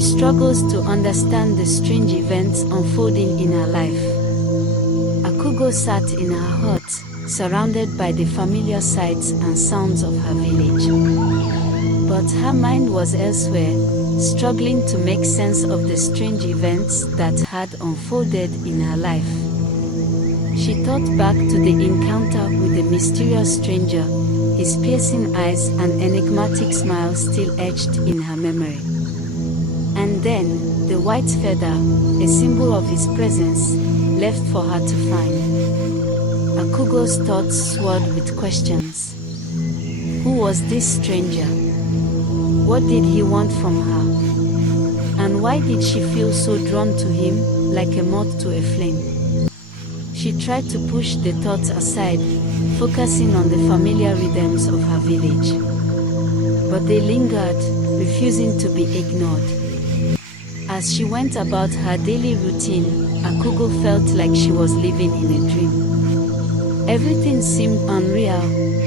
she struggles to understand the strange events unfolding in her life. Akugo sat in her hut, surrounded by the familiar sights and sounds of her village. But her mind was elsewhere, struggling to make sense of the strange events that had unfolded in her life. She thought back to the encounter with the mysterious stranger, his piercing eyes and enigmatic smile still etched in her memory. And then, the white feather, a symbol of his presence, left for her to find. Akugo's thoughts swirled with questions. Who was this stranger? What did he want from her? And why did she feel so drawn to him, like a moth to a flame? She tried to push the thoughts aside, focusing on the familiar rhythms of her village. But they lingered, refusing to be ignored. As she went about her daily routine, Akugo felt like she was living in a dream. Everything seemed unreal,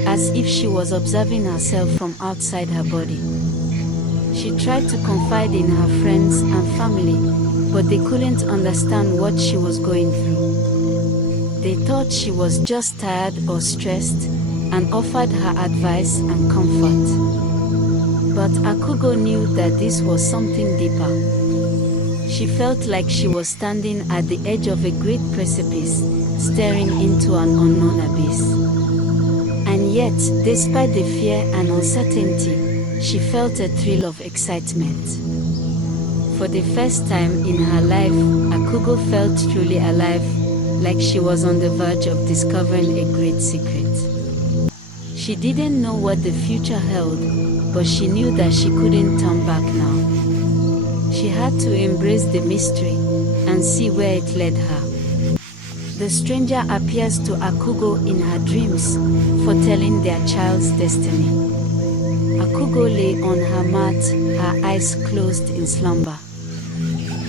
as if she was observing herself from outside her body. She tried to confide in her friends and family, but they couldn't understand what she was going through. They thought she was just tired or stressed, and offered her advice and comfort. But Akugo knew that this was something deeper. She felt like she was standing at the edge of a great precipice, staring into an unknown abyss. And yet, despite the fear and uncertainty, she felt a thrill of excitement. For the first time in her life, Akugo felt truly alive, like she was on the verge of discovering a great secret. She didn't know what the future held, but she knew that she couldn't turn back now. She had to embrace the mystery and see where it led her. The stranger appears to Akugo in her dreams, foretelling their child's destiny. Akugo lay on her mat, her eyes closed in slumber.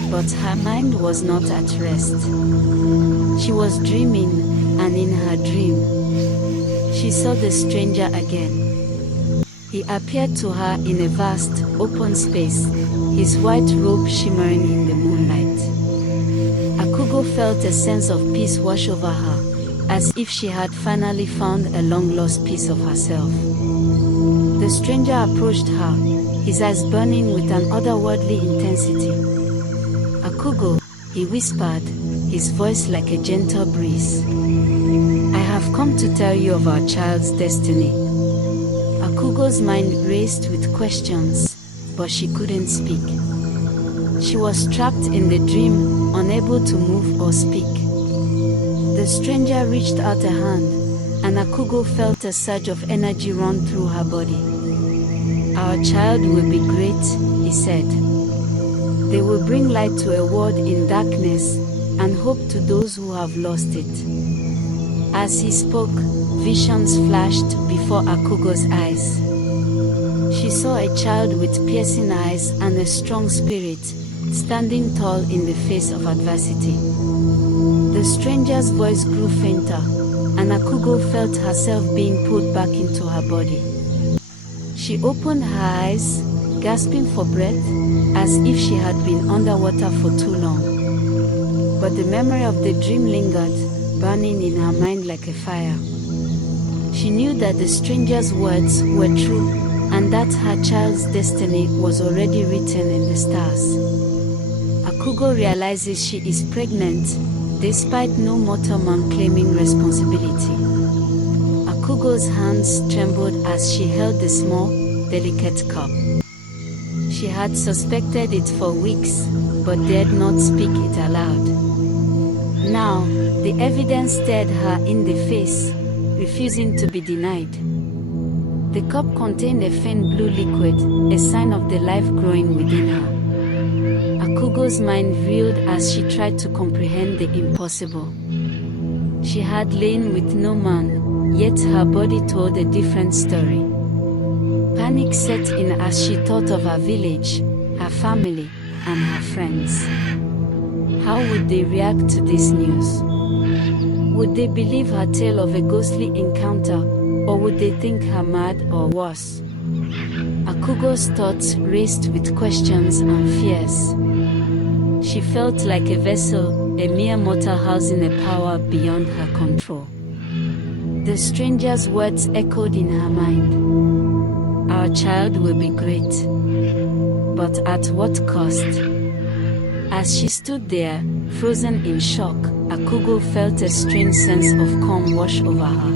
But her mind was not at rest. She was dreaming, and in her dream, she saw the stranger again. He appeared to her in a vast, open space, his white robe shimmering in the moonlight. Akugo felt a sense of peace wash over her, as if she had finally found a long-lost piece of herself. The stranger approached her, his eyes burning with an otherworldly intensity. Akugo, he whispered, his voice like a gentle breeze. I have come to tell you of our child's destiny. Akugo's mind raced with questions, but she couldn't speak. She was trapped in the dream, unable to move or speak. The stranger reached out a hand, and Akugo felt a surge of energy run through her body. Our child will be great, he said. They will bring light to a world in darkness, and hope to those who have lost it. As he spoke, visions flashed before Akugo's eyes. She saw a child with piercing eyes and a strong spirit, standing tall in the face of adversity. The stranger's voice grew fainter, and Akugo felt herself being pulled back into her body. She opened her eyes, gasping for breath, as if she had been underwater for too long. But the memory of the dream lingered, burning in her mind like a fire. She knew that the stranger's words were true, and that her child's destiny was already written in the stars. Akugo realizes she is pregnant, despite no mortal man claiming responsibility. Akugo's hands trembled as she held the small, delicate cup. She had suspected it for weeks, but dared not speak it aloud. Now, the evidence stared her in the face, refusing to be denied. The cup contained a faint blue liquid, a sign of the life growing within her. Akugo's mind reeled as she tried to comprehend the impossible. She had lain with no man, yet her body told a different story. Panic set in as she thought of her village, her family, and her friends. How would they react to this news? Would they believe her tale of a ghostly encounter, or would they think her mad or worse? Akugo's thoughts raced with questions and fears. She felt like a vessel, a mere mortal housing a power beyond her control. The stranger's words echoed in her mind. Our child will be great. But at what cost? As she stood there, frozen in shock, Akugo felt a strange sense of calm wash over her.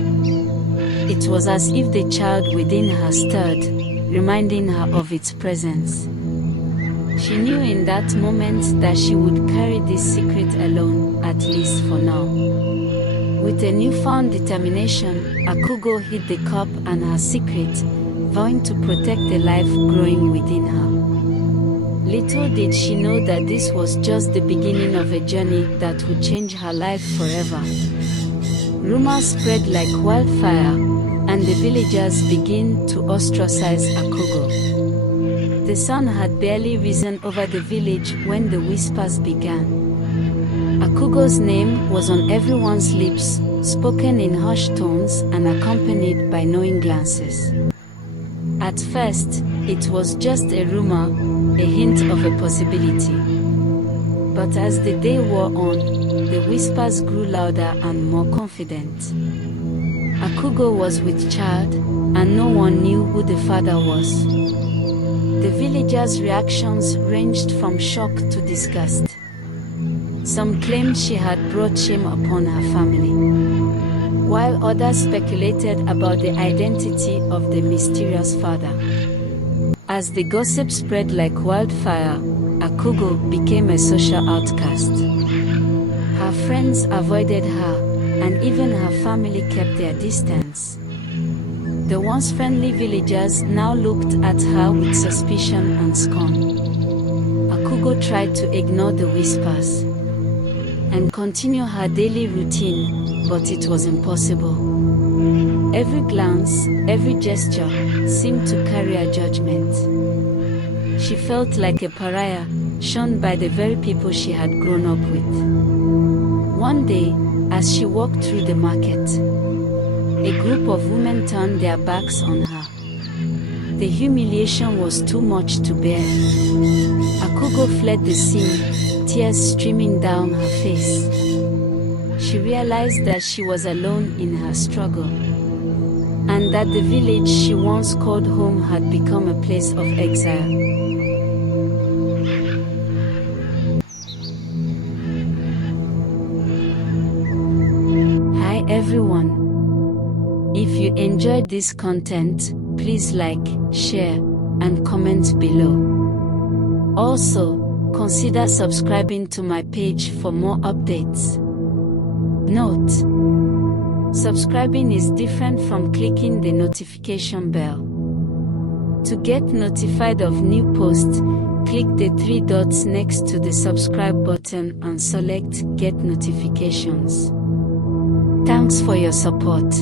It was as if the child within her stirred, reminding her of its presence. She knew in that moment that she would carry this secret alone, at least for now. With a newfound determination, Akugo hid the cup and her secret, vowing to protect the life growing within her. Little did she know that this was just the beginning of a journey that would change her life forever. Rumors spread like wildfire, and the villagers began to ostracize Akugo. The sun had barely risen over the village when the whispers began. Akugo's name was on everyone's lips, spoken in hushed tones and accompanied by knowing glances. At first, it was just a rumor, a hint of a possibility. But as the day wore on, the whispers grew louder and more confident. Akugo was with child, and no one knew who the father was. The villagers' reactions ranged from shock to disgust. Some claimed she had brought shame upon her family, while others speculated about the identity of the mysterious father. As the gossip spread like wildfire, Akugo became a social outcast. Her friends avoided her, and even her family kept their distance. The once friendly villagers now looked at her with suspicion and scorn. Akugo tried to ignore the whispers and continue her daily routine, but it was impossible. Every glance, every gesture seemed to carry a judgment. She felt like a pariah, shunned by the very people she had grown up with. One day, as she walked through the market, a group of women turned their backs on her. The humiliation was too much to bear. Akugo fled the scene, tears streaming down her face. She realized that she was alone in her struggle, and that the village she once called home had become a place of exile. Hi everyone. If you enjoyed this content, please like, share, and comment below. Also, consider subscribing to my page for more updates. Note: subscribing is different from clicking the notification bell. To get notified of new posts, click the 3 dots next to the subscribe button and select Get Notifications. Thanks for your support.